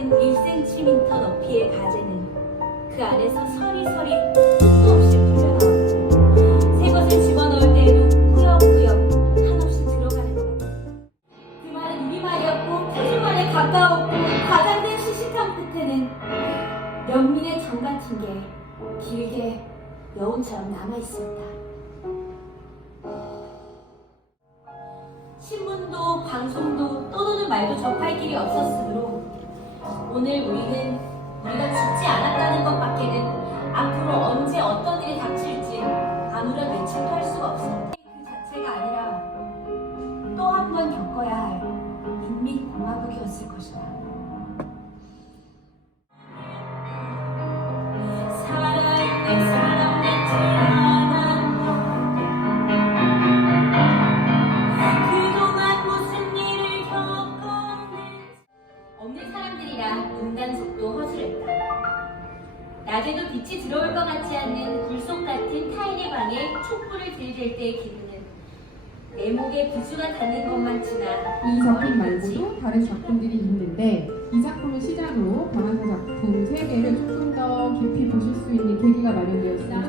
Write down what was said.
5cm 높이의 가재는 그 안에서 서리서리 끝도 없이 풀려나오고 새 것을 집어넣을 때에도 꾸역꾸역 한없이 들어가는 것. 그 말은 우리말이었고 표준말에 가까웠고 과장된 시식함 끝에는 연민의 정 같은 게 길게 여운처럼 남아있었다. 신문도 방송도 떠도는 말도 접할 길이 없었으므로 오늘 우리는 우리가 죽지 않았다는 것밖에는 앞으로 언제 어떤 일이 닥칠지 아무런 예측도 할 수가 없었다. 그 자체가 아니라 또 한 번 겪어야 할 인민공화국이었을 것이다. 사람들이라 인간속도 허술했다. 낮에도 빛이 들어올 것 같지 않는 굴속 같은 타인의 방에 촛불을 들이댈 때의 기분은 내 목에 부수가 닿는 것만치나 이 작품 말고도 다른 작품들이 있는데 이 작품을 시작으로 변호사 작품 세개를 조금 더 깊이 보실 수 있는 계기가 듭니다.